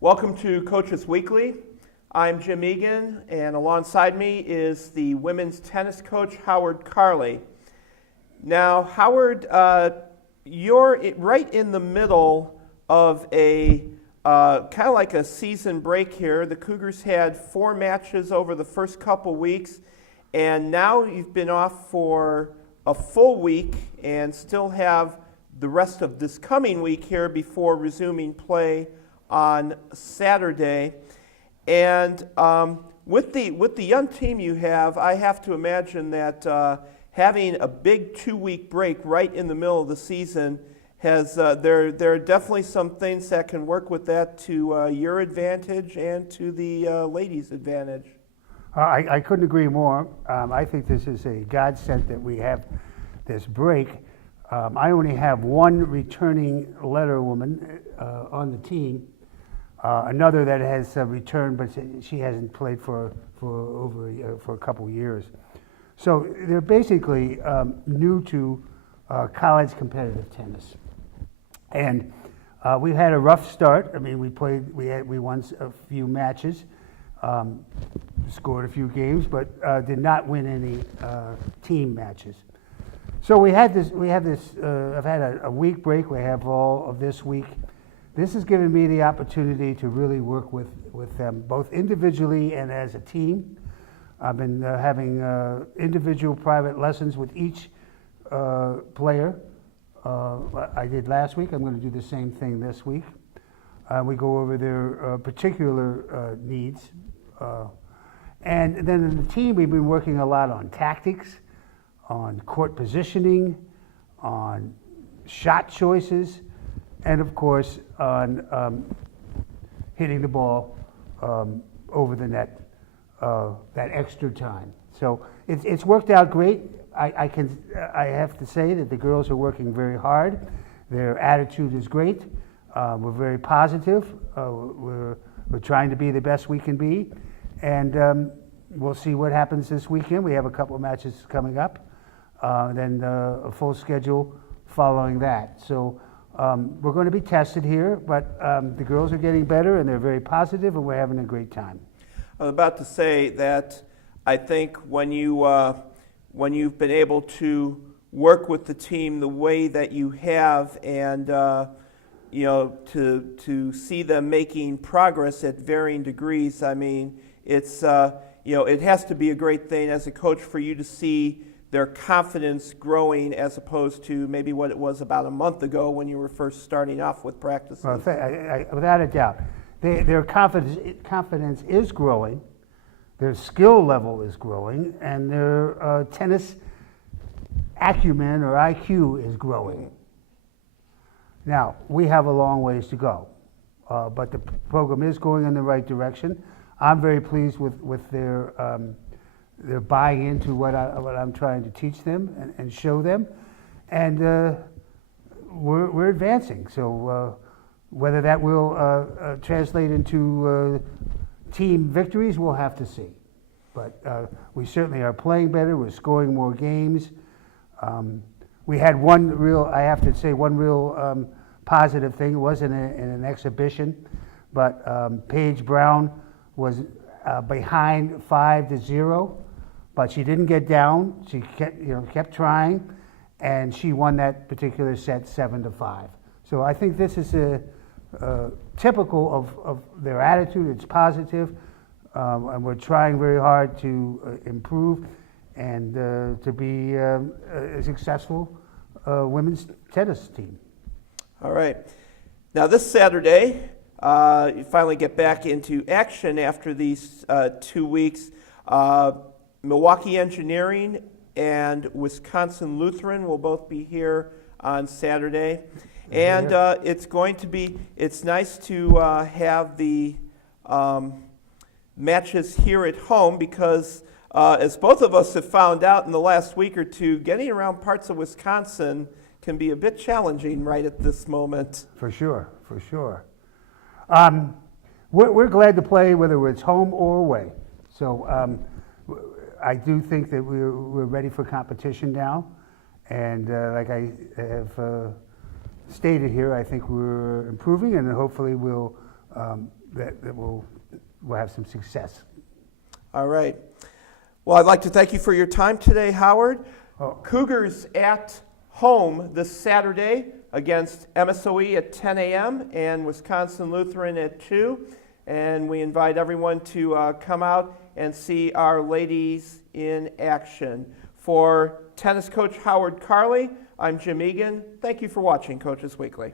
Welcome to Coaches Weekly. I'm Jim Egan, and alongside me is the women's tennis coach, Howard Carley. Now, Howard, you're right in the middle of a kind of like a season break here. The Cougars had 4 matches over the first couple weeks, and now you've been off for a full week and still have the rest of this coming week here before resuming play on Saturday. And with the young team you have, I have to imagine that having a big 2-week break right in the middle of the season has there are definitely some things that can work with that to your advantage and to the ladies' advantage. I couldn't agree more. I think this is a godsend that we have this break. I only have one returning letter woman on the team. Another that has returned, but she hasn't played for a couple of years. So they're basically new to college competitive tennis, and we had a rough start. I mean, we won a few matches, scored a few games, but did not win any team matches. So we have this. I've had a week break. We have all of this week. This has given me the opportunity to really work with them, both individually and as a team. I've been having individual private lessons with each player. I did last week. I'm going to do the same thing this week. We go over their particular needs. And then in the team, we've been working a lot on tactics, on court positioning, on shot choices, and of course on hitting the ball over the net that extra time. So it's worked out great. I have to say that the girls are working very hard. Their attitude is great. We're very positive. We're trying to be the best we can be, and we'll see what happens this weekend. We have a couple of matches coming up, then a full schedule following that. So we're going to be tested here, but the girls are getting better, and they're very positive, and we're having a great time. I was about to say that I think when you've been able to work with the team the way that you have, and to see them making progress at varying degrees, I mean, it's it has to be a great thing as a coach for you to see their confidence growing as opposed to maybe what it was about a month ago when you were first starting off with practice. Well, without a doubt, their confidence is growing, their skill level is growing, and their tennis acumen or IQ is growing. Now, we have a long ways to go, but the program is going in the right direction. I'm very pleased with their buying into what I'm trying to teach them and show them, and we're advancing. So whether that will translate into team victories, we'll have to see. But we certainly are playing better. We're scoring more games. We had one real positive thing. It wasn't in an exhibition, but Paige Brown was behind 5-0. But she didn't get down. She kept trying, and she won that particular set 7-5. So I think this is typical of their attitude. It's positive, and we're trying very hard to improve and to be a successful women's tennis team. All right. Now this Saturday, you finally get back into action after these 2 weeks. Milwaukee Engineering and Wisconsin Lutheran will both be here on Saturday. And it's nice to have the matches here at home because as both of us have found out in the last week or two, getting around parts of Wisconsin can be a bit challenging right at this moment. For sure. We're glad to play whether it's home or away. So I do think that we're ready for competition now, and like I have stated here, I think we're improving, and hopefully we'll that we'll have some success. All right. Well, I'd like to thank you for your time today, Howard. Oh. Cougars at home this Saturday against MSOE at 10 a.m. and Wisconsin Lutheran at 2. And we invite everyone to come out and see our ladies in action. For tennis coach Howard Carley, I'm Jim Egan. Thank you for watching Coaches Weekly.